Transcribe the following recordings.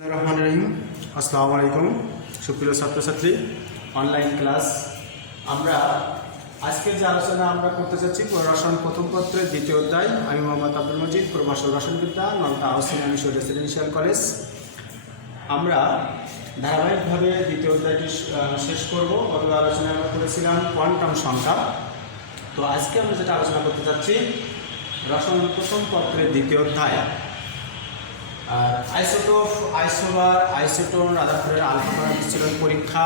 রহমান রহিম। আসসালামু আলাইকুম সুপ্রিয় ছাত্রছাত্রী, অনলাইন ক্লাস। আমরা আজকের যে আলোচনা আমরা করতে চাচ্ছি রসায়ন প্রথম পত্রের দ্বিতীয় অধ্যায়। আমি মোহাম্মদ আব্দুল মজিদ, প্রভাষক রসায়নবিদ্যা, নলতা আহসান রেসিডেন্সিয়াল কলেজ। আমরা ধারাবাহিকভাবে দ্বিতীয় অধ্যায়টি শেষ করব। গত আলোচনায় আমরা করেছিলাম কোয়ান্টাম সংখ্যা। তো আজকে আমরা যেটা আলোচনা করতে চাচ্ছি রসায়ন প্রথম পত্রের দ্বিতীয় অধ্যায়। আইসোটোপ, আইসোবার, আইসোটোন, রাদারফোর্ডের আলফা বিচ্ছুরণ পরীক্ষা,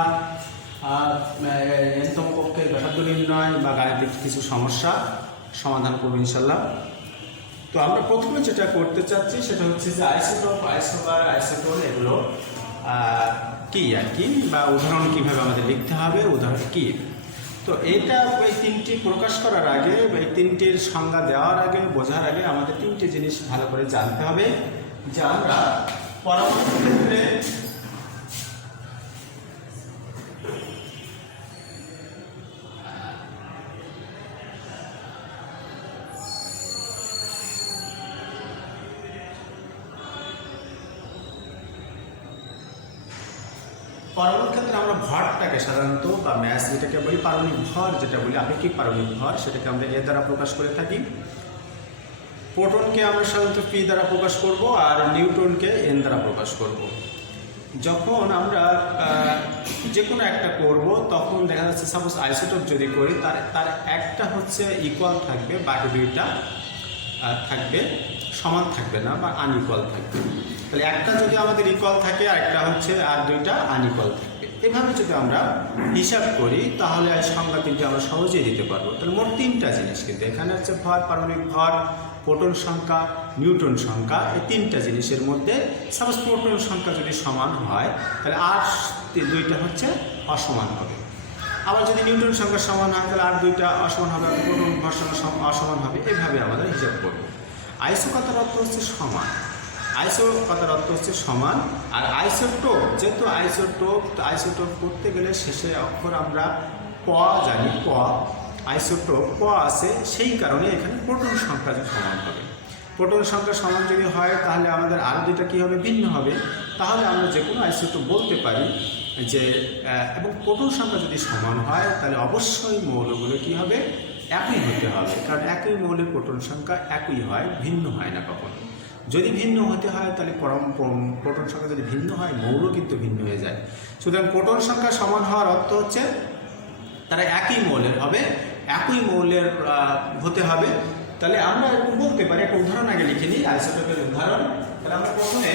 এনতম কক্ষের ব্যাসার্ধ নির্ণয় বা গাণিতিক কিছু সমস্যা সমাধান করবো ইনশাল্লাহ। তো আমরা প্রথমে যেটা করতে চাচ্ছি সেটা হচ্ছে যে আইসোটোপ, আইসোবার, আইসোটোন এগুলো কী আর কি, বা উদাহরণ কীভাবে আমাদের লিখতে হবে, উদাহরণ কী। তো এইটা এই তিনটি প্রকাশ করার আগে বা এই তিনটির সংজ্ঞা দেওয়ার আগে, বোঝার আগে আমাদের তিনটি জিনিস ভালো করে জানতে হবে যে আমরা পরমাণু ক্ষেত্রে আমরা ভরটাকে সাধারণত বা ম্যাস যেটাকে বলি, পারমাণবিক ভর যেটা বলি, আপেক্ষিক পারমাণবিক ভর, সেটাকে আমরা এ দ্বারা প্রকাশ করে থাকি। প্রোটনকে আমরা সাধারণত পি দ্বারা প্রকাশ করব আর নিউট্রনকে এন দ্বারা প্রকাশ করব। যখন আমরা যে কোনো একটা করব তখন দেখা যাচ্ছে সাপোজ আইসোটোপ যদি করি তার একটা হচ্ছে ইকুয়াল থাকবে, বাকি দুইটা থাকবে সমান থাকবে না বা আনইকুয়াল থাকবে। তাহলে একটা যদি আমাদের ইকুয়াল থাকে আর একটা হচ্ছে আর দুইটা আনইকুয়াল থাকবে। এভাবে যদি আমরা হিসাব করি তাহলে এই সংখ্যা তিনটি আমরা সহজেই দিতে পারবো। তাহলে মোট তিনটা জিনিস কিন্তু এখানে হচ্ছে ভর, পারমাণবিক ভর, প্রোটন সংখ্যা, নিউট্রন সংখ্যা। এই তিনটা জিনিসের মধ্যে সাপোজ প্রোটন সংখ্যা যদি সমান হয় তাহলে আর দুইটা হচ্ছে অসমান হবে। আবার যদি নিউট্রন সংখ্যা সমান হয় তাহলে আর দুইটা অসমান হবে, প্রোটন ভর সংখ্যা অসমান হবে। এভাবে আমাদের হিসাব করবো। আইসো কথার অর্থ হচ্ছে সমান, আইসো কথার অর্থ হচ্ছে সমান। আর আইসোটোপ, যেহেতু আইসোটোপ করতে গেলে শেষে অক্ষর আমরা প জানি, প আইসোটোপ প আছে, সেই কারণে এখানে প্রোটন সংখ্যা যে সমান হবে। প্রোটন সংখ্যা সমান যদি হয় তাহলে আমাদের আরও দুইটা কী হবে, ভিন্ন হবে। তাহলে আমরা যে কোনো আইসোটোপ বলতে পারি যে, এবং প্রোটন সংখ্যা যদি সমান হয় তাহলে অবশ্যই মৌলগুলো কী হবে, একই হতে হবে। কারণ একই মৌলের প্রোটন সংখ্যা একই হয়, ভিন্ন হয় না কখনো। যদি ভিন্ন হতে হয় তাহলে প্রোটন সংখ্যা যদি ভিন্ন হয় মৌল কিন্তু ভিন্ন হয়ে যায়। সুতরাং প্রোটন সংখ্যা সমান হওয়ার অর্থ হচ্ছে তারা একই মৌলের হবে, একই মৌলের হতে হবে। তাহলে আমরা এরকম বলতে পারি, একটা উদাহরণ আগে লিখে নিই, আইসোটোপের উদাহরণ। তাহলে আমরা প্রথমে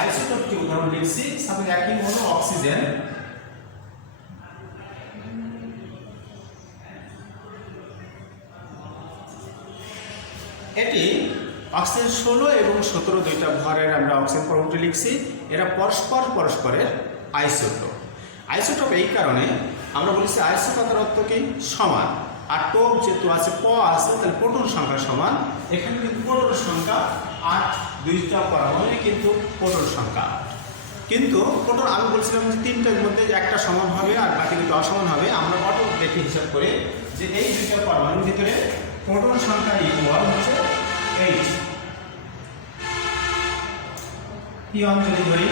আইসোটোপটি উদাহরণ লিখছি। সাপোজ একই মৌল অক্সিজেন, এটি অক্সিজেন 16 এবং 17 দুইটা ভরের আমরা অক্সিজেন পরমাণুটি লিখছি। এরা পরস্পরের আইসোটোপ। আইসোটোপ এই কারণে আমরা বলেছি আইসো কথার অর্থ কি, সমান। আর টোপ যেহেতু আছে, প আছে, তাহলে প্রোটন সংখ্যা সমান। এখানে কিন্তু প্রোটন সংখ্যা 8, দুইটা পরমাণু কিন্তু প্রোটন সংখ্যা 8। কিন্তু প্রোটন আমি বলছিলাম যে তিনটার মধ্যে একটা সমান হবে আর বাকি দুটো অসমান হবে। আমরা অটো দেখে হিসাব করে যে এই দুইটা পরমাণুর ভিতরে প্রোটন সংখ্যা ইকুয়াল হচ্ছে 8। P1 যদি ধরি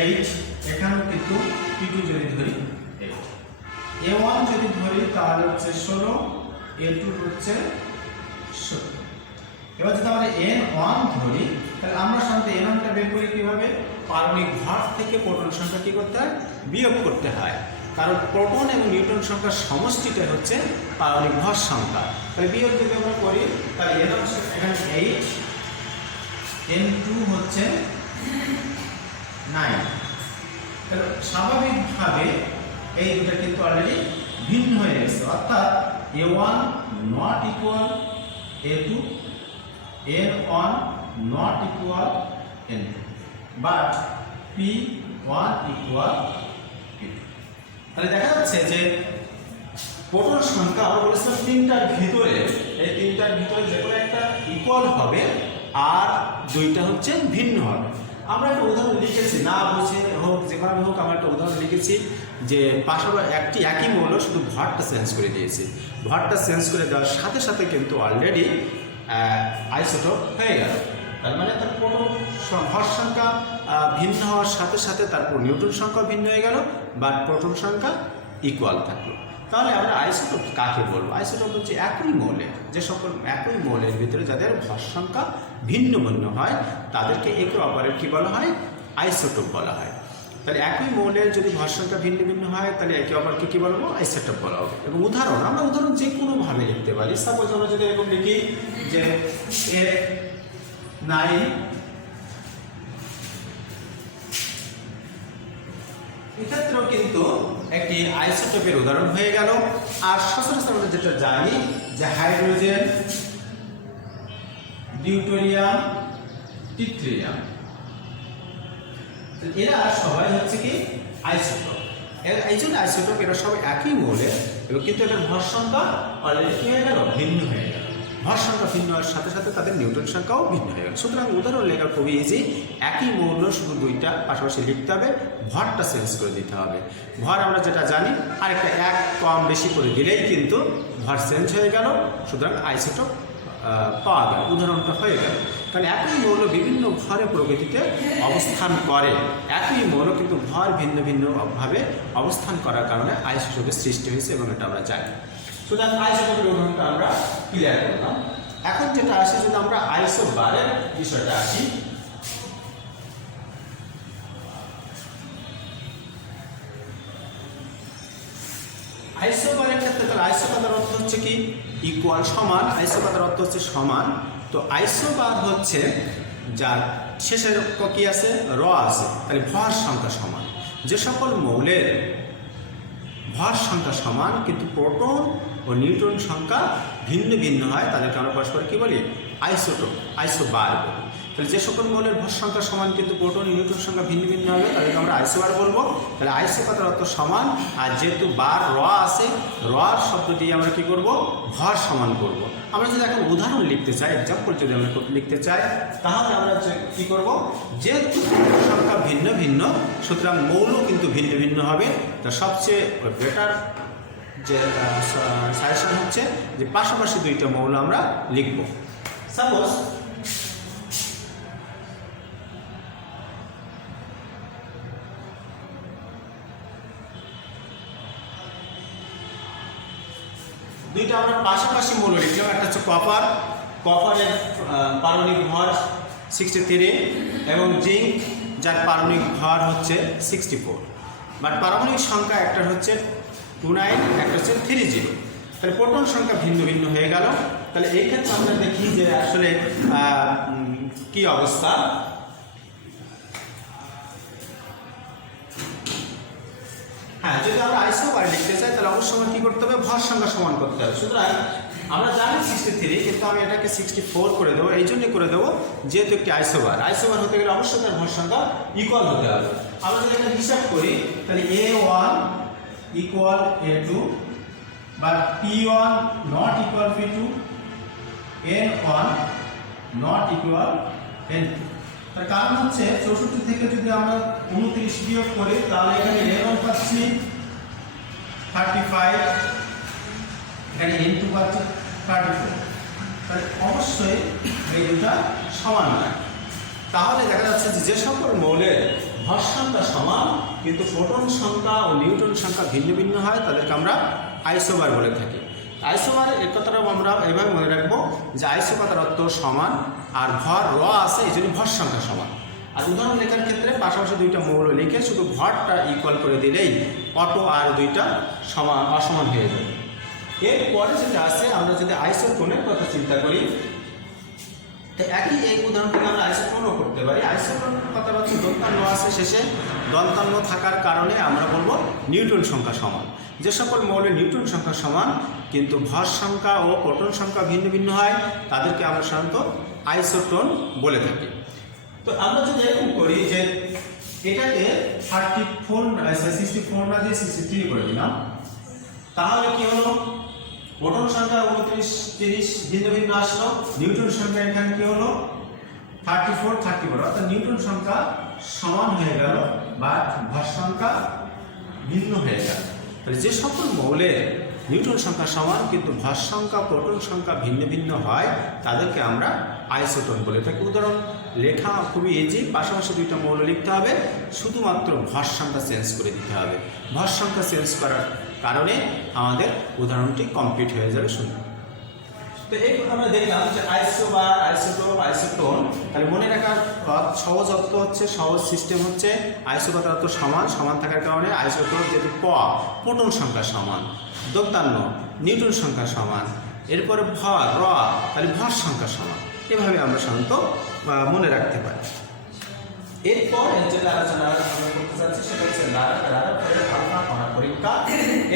8, এখানেও কিন্তু P2 যদি ধরি 8, A1 যদি ধরি তাহলে হচ্ছে 16, A2 হচ্ছে 17। এবার যদি আমরা N1 ধরি তাহলে আমরা সাধারণত N1টা বের করি কিভাবে, পারমাণবিক ভর থেকে প্রোটন সংখ্যা কি করতে হয়, বিয়োগ করতে হয়। কারণ প্রোটন এবং নিউট্রন সংখ্যার সমষ্টিটা হচ্ছে পারমাণবিক ভর সংখ্যা। তাহলে বিয়োগ যদি আমরা করি তাহলে N1 এখানে 8, N2 হচ্ছে 9। তাহলে স্বাভাবিকভাবে এই দুটা কিন্তু অলরেডি ভিন্ন হয়ে গেছে, অর্থাৎ A1 not equal A2, N1 not equal N2, but P1 equal P2। তাহলে দেখা যাচ্ছে যে প্রোটন সংখ্যা আমরা বলেছিলাম তিনটার ভিতরে, এই তিনটার ভিতরে যে কোনো একটা ইকুয়াল হবে আর দুইটা হচ্ছে ভিন্ন হবে। আমরা একটা উদাহরণ লিখেছি, না বুঝে হোক যেভাবে হোক আমরা একটা উদাহরণ লিখেছি যে পাশাপাশি একই মৌল, শুধু ভরটা চেঞ্জ করে দিয়েছি। ভরটা চেঞ্জ করে দেওয়ার সাথে সাথে কিন্তু অলরেডি আইসোটোপ হয়ে গেল। তার মানে তার প্রোটন ভর সংখ্যা ভিন্ন হওয়ার সাথে সাথে তারপর নিউটন সংখ্যা ভিন্ন হয়ে গেল, বাট প্রোটন সংখ্যা ইকুয়াল থাকলো। তাহলে আমরা আইসোটোপ কাকে বলবো? আইসোটোপ হচ্ছে একই মৌলের, যে সকল একই মৌলের ভিতরে যাদের ভর সংখ্যা ভিন্ন ভিন্ন হয় তাদেরকে একে অপরের কী বলা হয়? আইসোটোপ বলা হয়। তাহলে একই মৌলের যদি ভর সংখ্যা ভিন্ন ভিন্ন হয় তাহলে একে অপরকে কী বলবো? আইসোটোপ বলা হবে। এবং আমরা উদাহরণ যে কোনোভাবে লিখতে পারি। সাপোজ আমরা যদি এরকম লিখি যে A9 এক্ষেত্রেও কিন্তু একটি আইসোটোপের উদাহরণ হয়ে গেল। আর সচরাচর আমরা যেটা জানি যে হাইড্রোজেন, ডিউটেরিয়াম, ট্রিটিয়াম, এরা সবাই হচ্ছে কি আইসোটোপ। এই জন্য আইসোটোপ এরা সবাই একই মৌলের, এবং কিন্তু এটার ভর সংখ্যা অলরেডি কী হয়ে গেল? ভিন্ন হয়ে গেল। ভর সংখ্যা ভিন্ন হওয়ার সাথে সাথে তাদের নিউটন সংখ্যাও ভিন্ন হয়ে গেল। সুতরাং উদাহরণ লেখা খুবই ইজি। একই মৌল শুধু দুইটা পাশাপাশি লিখতে হবে, ভরটা চেঞ্জ করে দিতে হবে। ভর আমরা যেটা জানি, আরেকটা এক কম বেশি করে দিলেই কিন্তু ভর চেঞ্জ হয়ে গেল, সুতরাং আইসোটোপ পাওয়া গেল, উদাহরণটা হয়ে গেল। কারণ একই মৌল বিভিন্ন ভরে প্রকৃতিতে অবস্থান করে, একই মৌল কিন্তু ভর ভিন্ন ভিন্নভাবে অবস্থান করার কারণে আইসোটোপের সৃষ্টি হয়েছে, এবং এটা আমরা জানি। সুতরাং আইসোটোপের উদাহরণটা আমরা ক্লিয়ার করলাম। এখন যেটা আসে, যদি আমরা আইসোবারের বিষয়টা আসি, আইসোবারের ক্ষেত্রে তাহলে আইসোবারের অর্থ হচ্ছে কি? ইকুয়াল, সমান। আইসোবারের অর্থ হচ্ছে সমান। তো আইসোবার হচ্ছে যার শেষের কি আছে? র আছে, তাহলে ভর সংখ্যা সমান। যে সকল মৌলের ভর সংখ্যা সমান কিন্তু প্রোটন ও নিউট্রন সংখ্যা ভিন্ন ভিন্ন হয় তাদেরকে আমরা পরস্পর কী বলি? আইসোটোপ, আইসোবার বলি। তাহলে যে সকল মৌলের ভর সংখ্যা সমান কিন্তু প্রোটন ও নিউট্রন সংখ্যা ভিন্ন ভিন্ন হবে তাদেরকে আমরা আইসোবার বলবো। তাহলে আইসোবারের অর্থ সমান, আর যেহেতু বার র আছে, র শব্দ দিয়ে আমরা কী করবো? ভর সমান করব। আমরা যদি এখন উদাহরণ লিখতে চাই, এক্সাম্পল যদি আমরা লিখতে চাই, তাহলে আমরা কী করব? যেহেতু সংখ্যা ভিন্ন ভিন্ন, সুতরাং মৌল কিন্তু ভিন্ন ভিন্ন হবে। তা সবচেয়ে বেটার যে সাজেশন হচ্ছে যে পাশাপাশি দুইটা মৌল আমরা লিখব। সাপোজ দুইটা আমরা পাশাপাশি মৌল লিখলাম। একটা হচ্ছে কপার, কপারের পারমাণবিক ভর 63, এবং জিঙ্ক যার পারমাণবিক ভর হচ্ছে 64। বাট পারমাণবিক সংখ্যা একটা হচ্ছে 29, একটা হচ্ছে 30। তাহলে প্রোটন সংখ্যা ভিন্ন ভিন্ন হয়ে গেল। তাহলে এই ক্ষেত্রে আমরা দেখি যে আসলে কি অবস্থা। হ্যাঁ, যদি আমরা আইসোবার লিখতে চাই তাহলে অবশ্যই আমার কী করতে হবে? ভর সংখ্যা সমান করতে হবে। সুতরাং আমরা জানি 63, কিন্তু আমি এটাকে 64 করে দেবো। এই জন্যই করে দেবো যেহেতু একটি আইসোবার হতে গেলে অবশ্যই তার ভর সংখ্যা ইকুয়াল হতে হবে। আমরা যদি এটা হিসাব করি তাহলে A1 ইকুয়াল A2, বা P1 not equal P2, N1 not equal N2। তার কারণ হচ্ছে 64 থেকে যদি আমরা 29 বিয়োগ করি তাহলে এখানে N1 পাচ্ছি 35, এখানে N2 পাচ্ছি 34। তাহলে অবশ্যই এই দুটা সমান নয়। তাহলে দেখা যাচ্ছে যে সকল মৌলের ভর সংখ্যা সমান কিন্তু প্রোটন সংখ্যা ও নিউট্রন সংখ্যা ভিন্ন ভিন্ন হয় তাদেরকে আমরা আইসোবার বলে থাকি। আইসোবার এর কথাটাও আমরা এভাবে মনে রাখবো যে আইসোবারের অর্থ সমান, আর ভর র আছে এই জন্য ভর সংখ্যা সমান। আর উদাহরণ লেখার ক্ষেত্রে পাশাপাশি দুইটা মৌল লিখে শুধু ভরটা ইকুয়াল করে দিলেই অটো আর দুইটা অসমান হয়ে যাবে। এরপরে যেটা আছে, আমরা যদি আইসোটোনের কথা চিন্তা করি, তো একই এই উদাহরণ থেকে আমরা আইসোটোনও করতে পারি। আইসোটোন কথাটা হচ্ছে দন্তান্ন আছে শেষে, দন্তান্ন থাকার কারণে আমরা বলবো নিউটন সংখ্যা সমান। যে সকল মৌলের নিউটন সংখ্যা সমান কিন্তু ভর সংখ্যা ও প্রোটন সংখ্যা ভিন্ন ভিন্ন হয় তাদেরকে আমরা সাধারণত আইসোটোন বলে থাকি। তো আমরা যদি এরকম করি যে এটাকে 64 না দিয়ে 63 করে দিলাম, তাহলে কি হলো? প্রোটন সংখ্যা 29, 30 ভিন্ন ভিন্ন আসলো। নিউটন সংখ্যা এখানে কি হলো? 34, 34, অর্থাৎ নিউটন সংখ্যা সমান হয়ে গেল, বাট ভর সংখ্যা ভিন্ন হয়ে গেল। তাহলে যে সকল মৌলের নিউটন সংখ্যা সমান কিন্তু ভর সংখ্যা প্রোটন সংখ্যা ভিন্ন ভিন্ন হয় তাদেরকে আমরা আইসোটোন বলে থাকি। উদাহরণ লেখা খুবই ইজি, পাশাপাশি দুইটা মৌল লিখতে হবে, শুধুমাত্র ভর সংখ্যা চেঞ্জ করে দিতে হবে। ভর সংখ্যা চেঞ্জ করার কারণে আমাদের উদাহরণটি কমপ্লিট হয়ে যাবে। শুনুন, তো এই আমরা দেখলাম যে আইসোবার, আইসোটোপ, আইসোটোন। তাহলে মনে রাখার সহজ অর্থ হচ্ছে, সহজ সিস্টেম হচ্ছে আইসোবার অর্থ সমান, সমান থাকার কারণে আইসোটোপ যেহেতু প্রোটন সংখ্যা সমান, দৈত্যান্ন নিউটন সংখ্যা সমান, এরপরে ভর তাহলে ভর সংখ্যা সমান। এভাবে আমরা সাধারণত মনে রাখতে পারি। এরপর যেটা আলোচনা আমরা করতে চাচ্ছি সেটা হচ্ছে রাদারফোর্ডের আলফা কণা পরীক্ষা,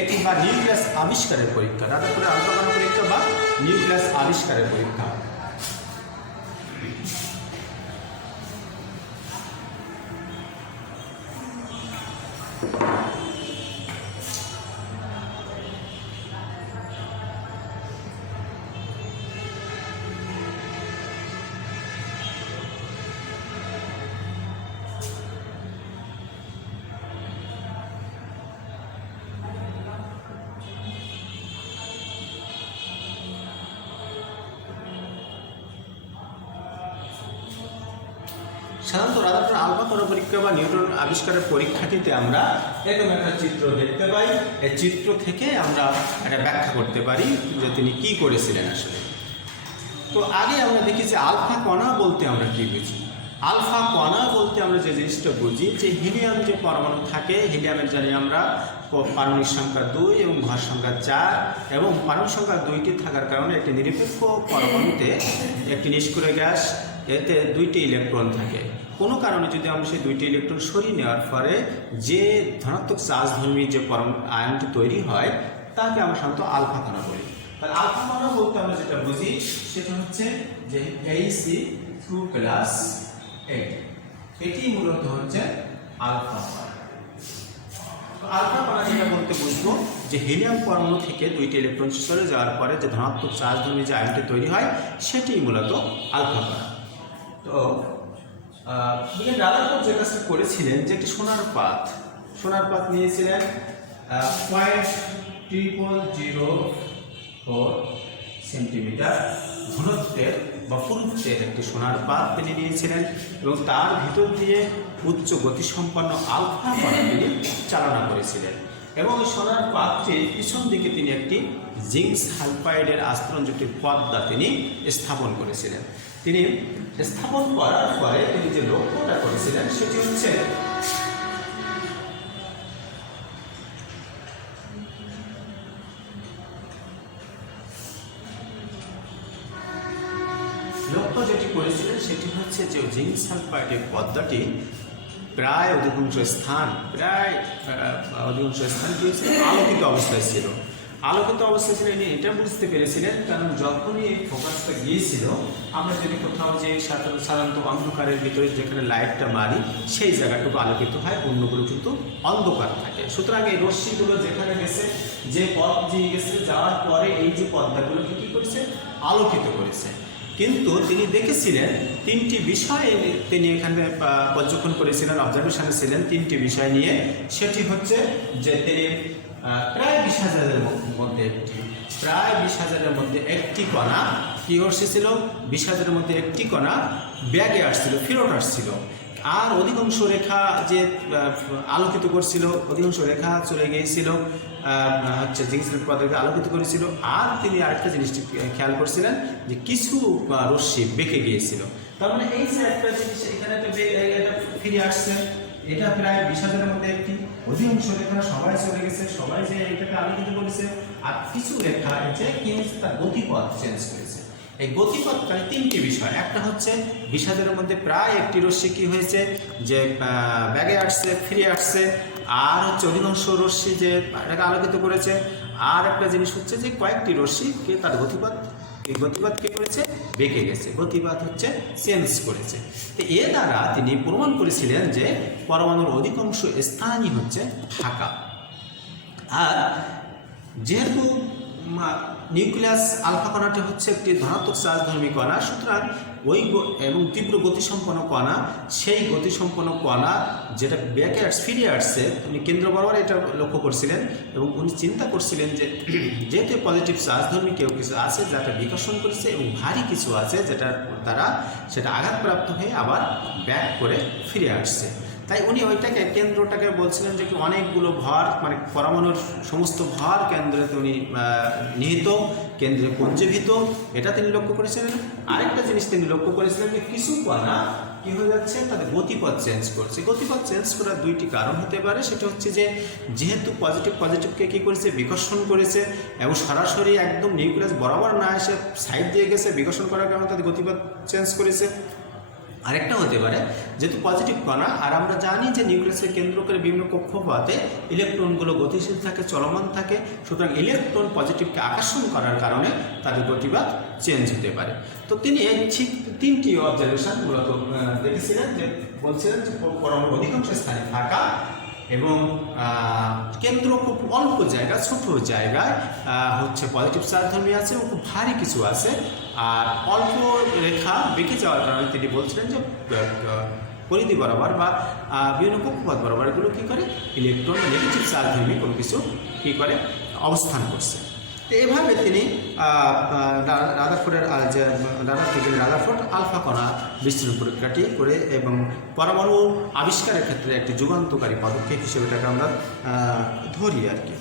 একটি বা নিউক্লিয়াস আবিষ্কারের পরীক্ষা। রাদারফোর্ডের আলফা কণা পরীক্ষা বা নিউক্লিয়াস আবিষ্কারের পরীক্ষা। সাধারণত রাদারফোর্ড আলফা কণা পরীক্ষা বা নিউটন আবিষ্কারের পরীক্ষাটিতে আমরা এরকম একটা চিত্র দেখতে পাই। এই চিত্র থেকে আমরা একটা ব্যাখ্যা করতে পারি যে তিনি কি করেছিলেন আসলে। তো আগে আমরা দেখি যে আলফা কণা বলতে আমরা কি বুঝি। আলফা কণা বলতে আমরা যে জিনিসটা বুঝি যে হিলিয়াম যে পরমাণু থাকে, হিলিয়ামের জানি আমরা পারমাণবিক সংখ্যা 2 এবং ভর সংখ্যা 4, এবং পারমাণবিক সংখ্যা 2টি থাকার কারণে একটি নিরপেক্ষ পরমাণুতে একটি নিষ্ক্রিয় গ্যাস, এতে 2টি ইলেকট্রন থাকে। কোনো কারণে যদি আমরা সেই 2টি ইলেকট্রন সরিয়ে নেওয়ার পরে যে ধনাত্মক চার্জধর্মী যে আয়নটি তৈরি হয় তাকে আমরা সাধারণত আলফা কণা বলি। তাহলে আলফা কণা বলতে আমরা যেটা বুঝি সেটা হচ্ছে যে He2+8, এটি মূলত হচ্ছে আলফা কণা। আলফা কণা যেটা বলতে বুঝবো যে হিলিয়াম পরমাণু থেকে 2টি ইলেকট্রন সরে যাওয়ার পরে যে ধনাত্মক চার্জধর্মী যে আয়নটি তৈরি হয় সেটি মূলত আলফা কণা। তো রাদারফোর্ড যে কাজটা করেছিলেন যে একটি সোনার পাত নিয়েছিলেন 0.0004 সেন্টিমিটার ঘনত্বের বা পুরুত্বের একটি সোনার পাত তিনি নিয়েছিলেন, এবং তার ভিতর দিয়ে উচ্চ গতিসম্পন্ন আলফা কণা তিনি চালনা করেছিলেন। এবং সোনার পাত্রের পিছন দিকে তিনি একটি জিঙ্ক সালফাইডের আস্তরণযুক্ত পর্দা তিনি স্থাপন করেছিলেন। তিনি স্থাপন করার পরে তিনি যে লক্ষ্যটা করেছিলেন সেটি হচ্ছে যে জিঙ্ক সালফাইডের পর্দাটি প্রায় অধিকাংশ স্থান আলোকিত অবস্থায় ছিল। এটা বুঝতে পেরেছিলেন কারণ যখনই এই ফোকাসটা গিয়েছিল, আমরা যদি কোথাও যে সাধারণত অন্ধকারের ভিতরে যেখানে লাইটটা মারি সেই জায়গাটুকু আলোকিত হয়, অন্যগুলো কিন্তু অন্ধকার থাকে। সুতরাং এই রশ্মিগুলো যেখানে গেছে, যে পথ দিয়ে গেছে, যাওয়ার পরে এই যে পর্দাগুলোকে কী করেছে, আলোকিত করেছে। কিন্তু তিনি দেখেছিলেন 3টি বিষয় তিনি এখানে পর্যবেক্ষণ করেছিলেন, অবজারভেশনে ছিলেন 3টি বিষয় নিয়ে। সেটি হচ্ছে যে তিনি প্রায় 20,000-এর মধ্যে একটি কণা কি আসছিল, 20,000-এর মধ্যে একটি কণা ব্যাগে আসছিল, ফেরত আসছিল। আর অধিকাংশ রেখা যে আলোকিত করছিল, অধিকাংশ রেখা চলে গিয়েছিল হচ্ছে জিঙ্ক সালফাইড পদার্থকে আলোকিত করেছিল। আর তিনি আরেকটা জিনিসটি খেয়াল করছিলেন যে কিছু রশ্মি বেঁকে গিয়েছিল। তার মানে এই যে একটা জিনিস এখানে এটা ফিরে আসছে, এটা প্রায় 20,000-এর মধ্যে একটি, অধিকাংশ রেখা সবাই চলে গেছে, সবাই যে এটাকে আলোকিত করেছে। আর কিছু রেখা যে কি হয়েছে, তার গতিপথ চেঞ্জ করেছে। এই গতিপথ প্রায় 3টি বিষয়। একটা হচ্ছে 20,000-এর মধ্যে প্রায় একটি রশ্মি কি হয়েছে যে ব্যাগে আসছে, ফিরে আসছে। আর হচ্ছে অধিকাংশ রশ্মি যে এটাকে আলোকিত করেছে। আর একটা জিনিস হচ্ছে যে কয়েকটি রশ্মিকে তার গতিপথ কি করেছে, বেঁকে গেছে, গতিপথ হচ্ছে চেঞ্জ করেছে। তো এ দ্বারা তিনি প্রমাণ করেছিলেন যে পরমাণুর অধিকাংশ স্থানই হচ্ছে ফাঁকা। আর যেহেতু নিউক্লিয়াস আলফা কণাটি হচ্ছে একটি ধনাত্মক চার্জধর্মী কণা, সুতরাং এবং তীব্র গতিসম্পন্ন কণা, সেই গতিসম্পন্ন কণা যেটা ব্যাকে ফিরে আসছে, উনি কেন্দ্র বরাবর এটা লক্ষ্য করছিলেন এবং উনি চিন্তা করছিলেন যে যেহেতু পজিটিভ চার্জধর্মী কেউ কিছু আছে যেটা বিকর্ষণ করেছে এবং ভারী কিছু আছে যেটার দ্বারা সেটা আঘাতপ্রাপ্ত হয়ে আবার ব্যাক করে ফিরে আসছে। তাই উনি ওইটাকে কেন্দ্রটাকে বলছিলেন যে অনেকগুলো ভর, মানে পরমাণুর সমস্ত ভর কেন্দ্রে উনি নিহিত, কেন্দ্রে পুঞ্জীভূত, এটা তিনি লক্ষ্য করেছিলেন। আরেকটা জিনিস তিনি লক্ষ্য করেছিলেন যে কিছু কণা কী হয়ে যাচ্ছে, তাদের গতিপথ চেঞ্জ করছে। গতিপথ চেঞ্জ করার দুইটি কারণ হতে পারে। সেটা হচ্ছে যে যেহেতু পজিটিভকে কী করেছে, বিকর্ষণ করেছে এবং সরাসরি একদম নিউক্লিয়াস বরাবর না এসে সাইড দিয়ে গেছে, বিকর্ষণ করার কারণে তাদের গতিপথ চেঞ্জ করেছে। আরেকটা হতে পারে যেহেতু পজিটিভ কণা, আর আমরা জানি যে নিউক্লিয়াসকে কেন্দ্র করে বিভিন্ন কক্ষপথে ইলেকট্রনগুলো গতিশীল থাকে, চলমান থাকে, সুতরাং ইলেকট্রন পজিটিভকে আকর্ষণ করার কারণে তাদের গতিপথ চেঞ্জ হতে পারে। তো তিনি ঠিক 3টি অবজারভেশন মূলত দেখেছিলেন, যে বলছিলেন যে পরমাণুর অধিকাংশ স্থানে ফাঁকা এবং কেন্দ্র খুব অল্প জায়গা, ছোট জায়গায় হচ্ছে পজিটিভ চার্জধর্মী আছে এবং খুব ভারী কিছু আছে, আর অল্প রেখা বেঁকে যাওয়ার কারণে তিনি বলছিলেন যে পরিধি বরাবর বা বিভিন্ন কক্ষপথ বরাবর এগুলো কী করে, ইলেকট্রন নেগেটিভ চার্জধর্মী কোনো কিছু কী করে অবস্থান করছে। তো এভাবে তিনি রাদারফোর্ড আলফা কণা বিচ্ছিন্ন পরীক্ষাটি করে এবং পরমাণু আবিষ্কারের ক্ষেত্রে একটি যুগান্তকারী পদক্ষেপ হিসেবে এটাকে আমরা ধরি আর কি।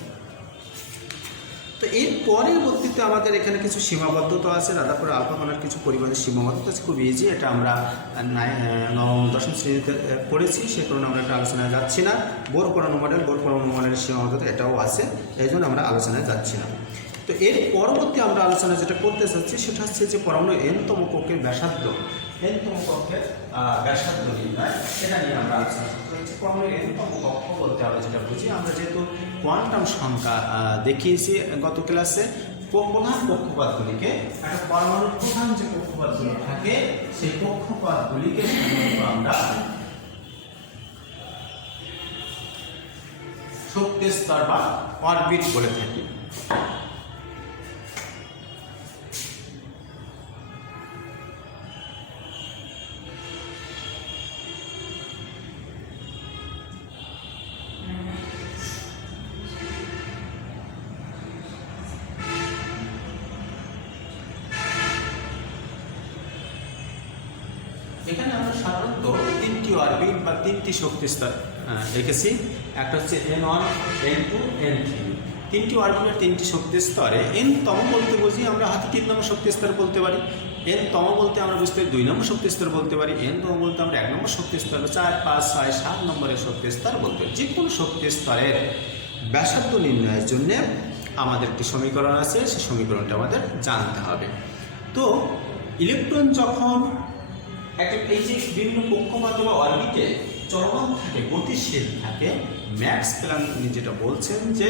তো এর পরবর্তীতে আমাদের এখানে কিছু সীমাবদ্ধতা আছে। রাদারফোর্ড আলফা কণার কিছু পরিমাণের সীমাবদ্ধতা আছে, খুব ইজি, এটা আমরা 9ম শ্রেণীতে পড়েছি, সে কারণে আমরা একটা আলোচনায় যাচ্ছি না। বোর পরমাণু মডেলের সীমাবদ্ধতা এটাও আছে, এই জন্য আমরা আলোচনায় যাচ্ছি না। তো এর পরবর্তী আমরা আলোচনা যেটা করতে চাচ্ছি সেটা হচ্ছে যে পরমাণু n-তম কক্ষের ব্যাসার্ধ, n-তম কক্ষের ব্যাসার্ধ নির্ণয়, এটা নিয়ে আমরা আলোচনা করতে চাচ্ছি। পরমাণু n-তম কক্ষ বলতে আমরা যেটা বুঝি, আমরা যেহেতু কোয়ান্টাম সংখ্যা দেখিয়েছি গত ক্লাসে, প্রধান কক্ষপথগুলিকে, একটা পরমাণুর প্রধান যে কক্ষপথগুলি থাকে সেই কক্ষপথগুলিকে আমরা শক্তি স্তর বা অরবিট বলে থাকি। এখানে আমরা সাধারণত 3টি অরবিট বা 3টি শক্তি স্তর রেখেছি। একটা হচ্ছে n1, n2, n3, 3টি অরবিটের 3টি শক্তি স্তরে n-তম বলতে বুঝি আমরা হাতে 3 নম্বর শক্তি স্তর বলতে পারি, n-তম বলতে আমরা বুঝতে 2 নম্বর শক্তি স্তর বলতে পারি, n-তম বলতে আমরা 1 নম্বর শক্তি স্তর, 4, 5, 6, 7 নম্বরের শক্তি স্তর বলতে পারি। যে কোনো শক্তি স্তরের ব্যাসার্ধ নির্ণয়ের জন্য আমাদের একটি সমীকরণ আছে, সেই সমীকরণটা আমাদের জানতে হবে। তো ইলেকট্রন যখন এই যে বিভিন্ন কক্ষপথ বা অরবিটে চলমান থাকে, গতিশীল থাকে, ম্যাক্স প্ল্যাঙ্ক তিনি যেটা বলছেন যে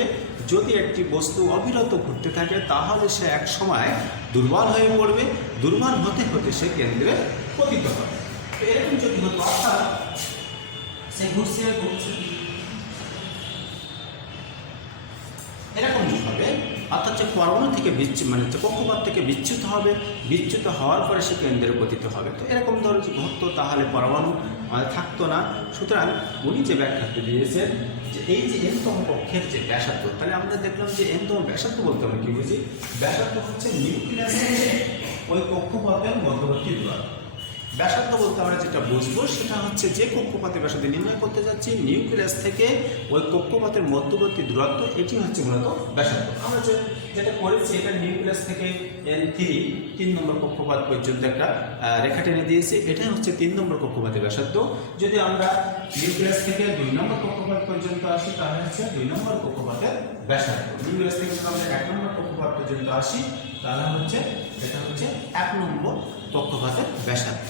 যদি একটি বস্তু অবিরত ঘুরতে থাকে তাহলে সে এক সময় দুর্বল হয়ে পড়বে, দুর্বল হতে হতে সে কেন্দ্রে পতিত হবে। তো এরকম যদি হতো, অর্থাৎ সে ঘুরছে এরকম হবে, অর্থাৎ যে পরমাণু থেকে মানে যে কক্ষপথ থেকে বিচ্যুত হবে, বিচ্যুত হওয়ার পরে সে কেন্দ্রে পতিত হবে। তো এরকম ধরনের যদি ঘটতো তাহলে পরমাণু থাকতো না। সুতরাং উনি যে ব্যাখ্যাটি দিয়েছেন যে এই যে n-তম কক্ষের যে ব্যাসার্ধ, তাহলে আমরা দেখলাম যে n-তম ব্যাসার্ধ বলতে আমরা কি বুঝি, ব্যাসার্ধ হচ্ছে নিউক্লিয়াসের ওই কক্ষপথের মধ্যবর্তী দূরত্ব। ব্যাসার্ধ বলতে আমরা যেটা বুঝবো সেটা হচ্ছে যে কক্ষপথের ব্যাসার্ধ নির্ণয় করতে যাচ্ছি, নিউক্লিয়াস থেকে ওই কক্ষপথের মধ্যবর্তী দূরত্ব, এটি হচ্ছে মূলত ব্যাসার্ধ। আমরা যেটা করেছি, এটা নিউক্লিয়াস থেকে n3, 3 নম্বর কক্ষপথ পর্যন্ত একটা রেখা টেনে দিয়েছি, এটাই হচ্ছে 3 নম্বর কক্ষপথের ব্যাসার্ধ। যদি আমরা নিউক্লিয়াস থেকে 2 নম্বর কক্ষপথ পর্যন্ত আসি তাহলে হচ্ছে 2 নম্বর কক্ষপথের ব্যাসার্ধ। নিউক্লিয়াস থেকে যদি আমরা 1 নম্বর কক্ষপথ পর্যন্ত আসি তাহলে হচ্ছে এটা হচ্ছে 1 নম্বর কক্ষপথের ব্যাসার্ধ।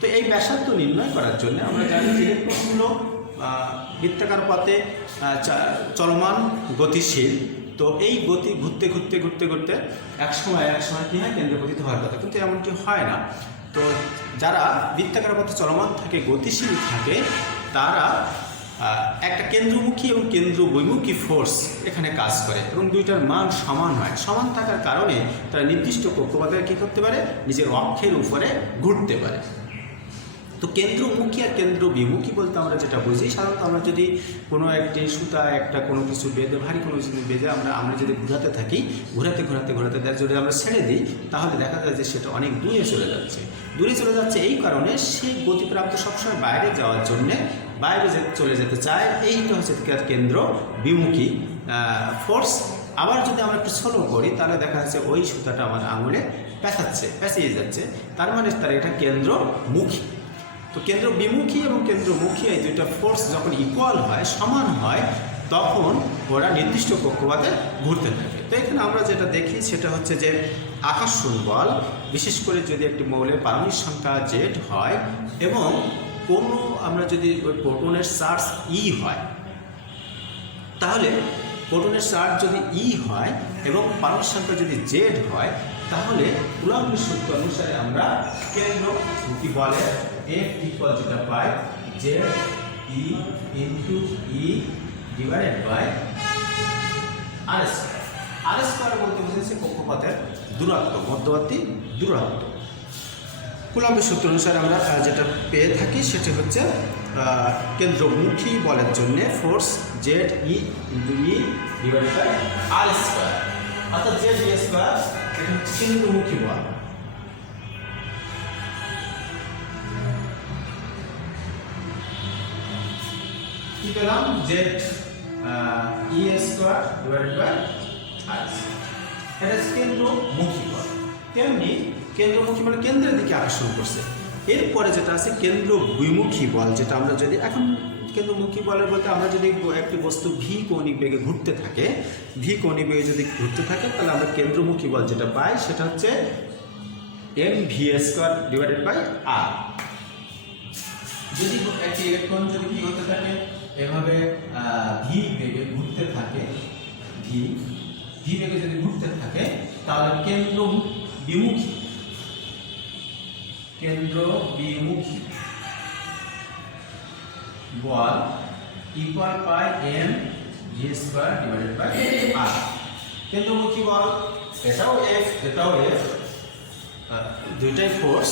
তো এই ব্যাসার্ধ নির্ণয় করার জন্য আমরা জানি যে ইলেকট্রনগুলো বৃত্তাকার পথে চলমান, গতিশীল। তো এই গতি ঘুরতে ঘুরতে ঘুরতে ঘুরতে এক সময় কী হয়, কেন্দ্রে পতিত হওয়ার কথা, কিন্তু এমনটি হয় না। তো যারা বৃত্তাকার পথে চলমান থাকে, গতিশীল থাকে, তারা একটা কেন্দ্রমুখী এবং কেন্দ্রবিমুখী ফোর্স এখানে কাজ করে এবং দুইটার মান সমান হয়। সমান থাকার কারণে তারা নির্দিষ্ট কক্ষপথে কী করতে পারে, নিজের অক্ষের উপরে ঘুরতে পারে। তো কেন্দ্রমুখী আর কেন্দ্রবিমুখী বলতে আমরা যেটা বুঝি, সাধারণত আমরা যদি কোনো একটি সুতা একটা কোনো কিছু বেঁধে, ভারী কোনো কিছু বেঁধে আমরা যদি ঘোরাতে থাকি, ঘোরাতে যদি আমরা ছেড়ে দিই, তাহলে দেখা যায় যে সেটা অনেক দূরে চলে যাচ্ছে। এই কারণে সেই গতিপ্রাপ্ত সবসময় বাইরে যাওয়ার জন্যে বাইরে চলে যেতে চায়। এইটা হচ্ছে কেন্দ্র বিমুখী ফোর্স। আবার যদি আমরা একটু স্লো করি, তাহলে দেখা যাচ্ছে ওই সুতাটা আমার আঙুলে পেঁচিয়ে যাচ্ছে, তার মানে তার এটা কেন্দ্রমুখী। তো কেন্দ্র বিমুখী এবং কেন্দ্রমুখী এই দুইটা ফোর্স যখন ইকুয়াল হয়, সমান হয়, তখন ওরা নির্দিষ্ট কক্ষপথে ঘুরতে থাকে। তো এখানে আমরা যেটা দেখি সেটা হচ্ছে যে আকর্ষণ বল, বিশেষ করে যদি একটি মৌলের পারমাণবিক সংখ্যা জেড হয় এবং কোনো আমরা যদি ওই প্রোটনের চার্জ ই হয়, তাহলে প্রোটনের চার্জ যদি ই হয় এবং পারমাণবিক সংখ্যা যদি জেড হয়, তাহলে কুলম্বের সূত্র অনুসারে আমরা কেন্দ্রমুখী বলের F ইকুয়াল যেটা পাই Z E into E divided by R square. R square বলতে বুঝেছে কক্ষপথের দূরত্ব, মধ্যবর্তী দূরত্ব। কুলম্বের সূত্র অনুসারে আমরা যেটা পেয়ে থাকি সেটা হচ্ছে কেন্দ্রমুখী বলের জন্য force Z E into E divided by R square, অর্থাৎ জেড ই স্কয়ার। এটা হচ্ছে কেন্দ্রমুখী বল। কি পেলাম? Z E square divided by R. এটা কেন্দ্রমুখী বল। তেমনি কেন্দ্রমুখী মানে কেন্দ্রের দিকে আকর্ষণ করছে। এরপরে যেটা আছে কেন্দ্র বিমুখী বল, যেটা আমরা যদি এখন কেন্দ্রমুখী বলের বলতে আমরা যদি একটি বস্তু ভি কৌণিক বেগে ঘুরতে থাকে, তাহলে আমরা কেন্দ্রমুখী বল যেটা পাই সেটা হচ্ছে M V square divided by R. যদি একটি ইলেকট্রন যদি কি হতে থাকে, এভাবে ভি বেগে ঘুরতে থাকে, ভি বেগে যদি ঘুরতে থাকে, তাহলে কেন্দ্র বিমুখী বল ইকুয়াল পাই M V square divided by R. কেন্দ্রমুখী বল এটাও এফ, দুইটাই ফোর্স।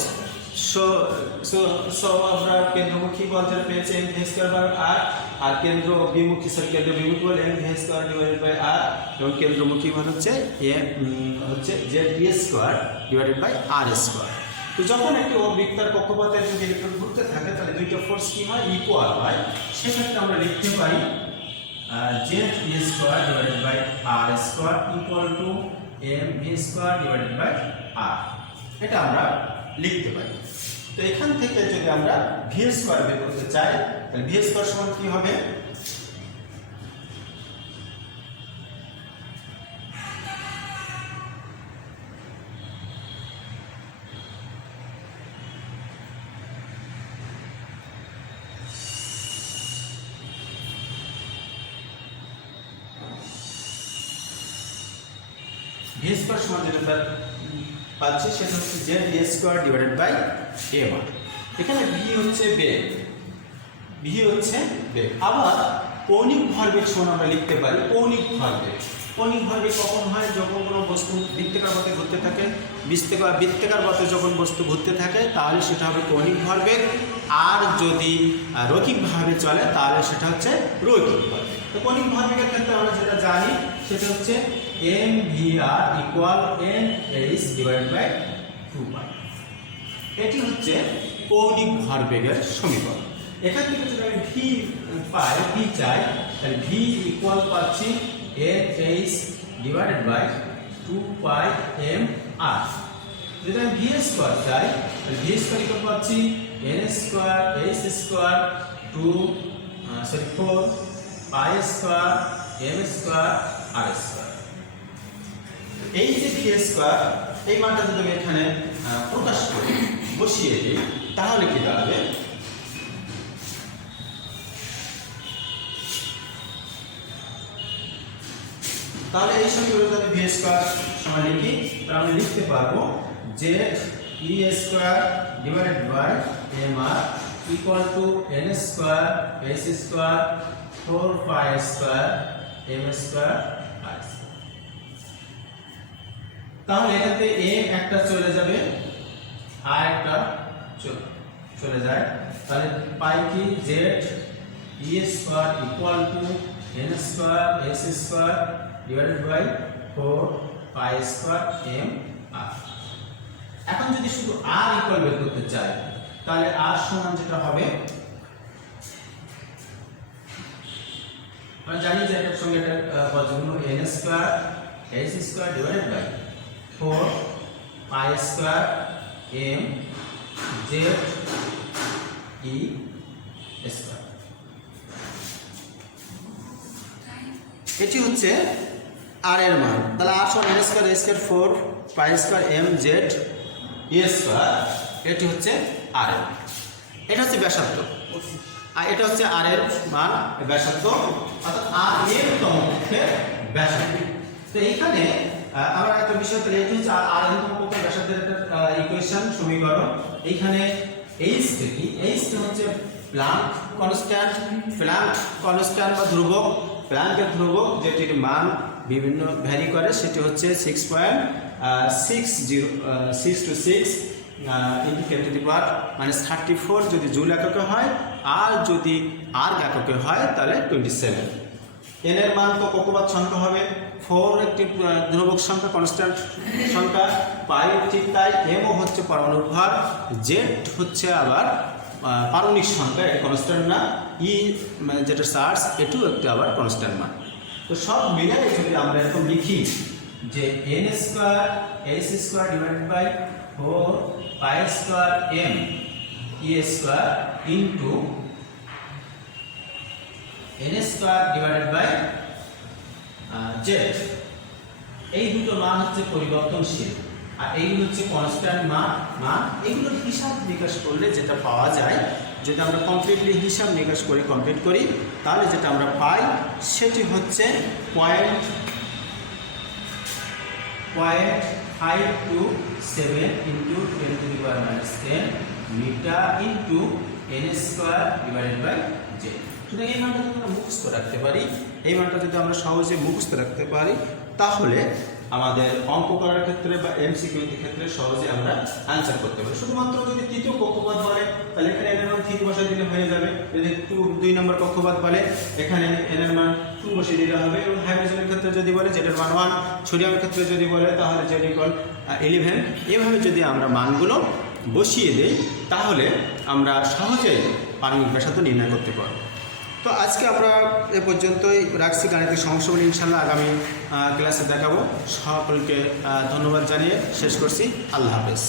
সো আমরা কেন্দ্রমুখী বল যেটা পেয়েছি M V square by R, আর কেন্দ্র বিমুখী বল M V square divided by R, এবং কেন্দ্রমুখী বল হচ্ছে Z B square divided by R square. তো যখন একটি বৃত্তার কক্ষপথে যদি ইলেকট্রন ঘুরতে থাকে, তাহলে দুইটা ফোর্স কি হয়, ইকুয়াল হয়। সেক্ষেত্রে আমরা লিখতে পারি Z B square divided by R square equal to M V square divided by R. এটা আমরা লিখতে পারি। তো এখান থেকে যদি আমরা ভি স্কয়ার বের করতে চাই, তাহলে ভি স্কয়ার সমান কি হবে, ভি স্কয়ার সমান যেটা পাচ্ছি সেটা হচ্ছে Z B square divided by M R. এখানে ভি হচ্ছে বেগ, আবার কৌণিক ভরবেগ সমান আমরা লিখতে পারি কৌণিক ভরবেগ কখন হয়, যখন কোনো বস্তু বৃত্তাকার পথে ঘুরতে থাকে, বৃত্তাকার পথে যখন বস্তু ঘুরতে থাকে তাহলে সেটা হবে কৌণিক ভরবেগ, আর যদি রৈখিকভাবে চলে তাহলে সেটা হচ্ছে রৈখিক ভরবেগ। তো কৌণিক ভরবেগের ক্ষেত্রে আমরা যেটা জানি সেটা হচ্ছে M V R equal N H divided by 2 এটি হচ্ছে কৌণিক ভরবেগের সমীকরণ। এখান থেকে যদি আমি ভি চাই, তাহলে ভি ইকুয়াল পাচ্ছি N H divided by 2 pi M R. যদি আমি ভি স্কয়ার চাই, তাহলে ভি স্কয়ার ইকুয়াল পাচ্ছি N square H square 4 pi square M square R square. এই যে ভি স্কয়ার, এই মানটা যদি আমি এখানে প্রকাশ করি, বসিয়ে দিই, তাহলে কি দাঁড়াবে, তাহলে এই সমীকরণে যদি ভি স্কয়ার সমান লিখি, তাহলে আমরা লিখতে পারবো Z E square divided by M R equal to n square s square 4 square m square r। তাহলে এটাতে m একটা চলে যাবে আর একটা চলে যায়, তাহলে পাই কি z e square equal to n square s square divided by 4 square m r। এখন যদি শুধু r ইকুয়াল বের করতে চাই তাহলে r সমান যেটা হবে, আমরা জানি যে এটার সঙ্গে এটা বজ্রগুণ n square s square divided by 4 square m z e square. এটি হচ্ছে r এর মান। তাহলে r সমান n square s square 4 square m z e square, এটি হচ্ছে r এর। এটা হচ্ছে ব্যাসার্ধ আর এটা হচ্ছে r এর মান, ব্যাসার্ধ অর্থাৎ r এর তম কক্ষের ব্যাসার্ধ। তো এইখানে আমরা একটা বিষয় তাহলে এটি হচ্ছে r এর তম কক্ষের ব্যাসার্ধের একটা ইকুয়েশন সমীকরণ। এইখানে h থেকে h হচ্ছে প্ল্যাঙ্ক কনস্ট্যান্ট, প্ল্যাঙ্ক কনস্ট্যান্ট বা ধ্রুবক, প্ল্যাঙ্কের ধ্রুবক যেটির মান বিভিন্ন ভ্যারি করে, সেটি হচ্ছে 6.606 ইন্টু 10⁻⁻34 যদি জুল এককে হয়, আর যদি আর এককে হয় তাহলে 27। n এর মান তো কক্ষপথ সংখ্যা হবে, 4 একটি ধ্রুবক সংখ্যা কনস্ট্যান্ট সংখ্যা, পাই ঠিক তাই, m ও হচ্ছে পরমাণুর ভর, z হচ্ছে আবার পারমাণবিক সংখ্যা, এটা কনস্ট্যান্ট না, ই যেটা চার্জ এটিও একটি আবার কনস্ট্যান্ট মান। তো সব মিলে যদি আমরা এরকম লিখি যে n square s square divided by 4 square m e square into n square divided by z, এই দুটো মান হচ্ছে পরিবর্তনশীল আর এইগুলো হচ্ছে কনস্ট্যান্ট মান। এগুলোর হিসাব নিকাশ করলে যেটা পাওয়া যায়, যদি আমরা কমপ্লিটলি হিসাব নিকাশ করে কমপ্লিট করি তাহলে যেটা আমরা পাই সেটি হচ্ছে 0.527 into 10⁻⁻10 metre into n square divided by z। সুতরাং এই মানটা যদি আমরা মুখস্থ রাখতে পারি, এই মানটা যদি আমরা সহজে মুখস্থ রাখতে পারি তাহলে আমাদের অঙ্ক করার ক্ষেত্রে বা এমসিকিউর ক্ষেত্রে সহজে আমরা আনসার করতে পারি। শুধুমাত্র যদি তৃতীয় কক্ষপথ বলে তাহলে এখানে n এর মান 3 বসাই দিলে হয়ে যাবে, যদি 2 নম্বর কক্ষপথ বলে এখানে n এর মান 2 বসিয়ে দিলে হবে, এবং হাইড্রোজেনের ক্ষেত্রে যদি বলে z এর মান 1, সোডিয়ামের ক্ষেত্রে যদি বলে তাহলে z = 11। এভাবে যদি আমরা মানগুলো বসিয়ে দেই তাহলে আমরা সহজেই পারমাণবিক ব্যাসার্ধ নির্ণয় করতে পারব। তো আজকে আমরা এ পর্যন্তই রাখছি, গাণিতিক সমস্যাগুলি ইনশাআল্লাহ আগামী ক্লাসে দেখাবো। সকলকে ধন্যবাদ জানিয়ে শেষ করছি। আল্লাহ হাফেজ।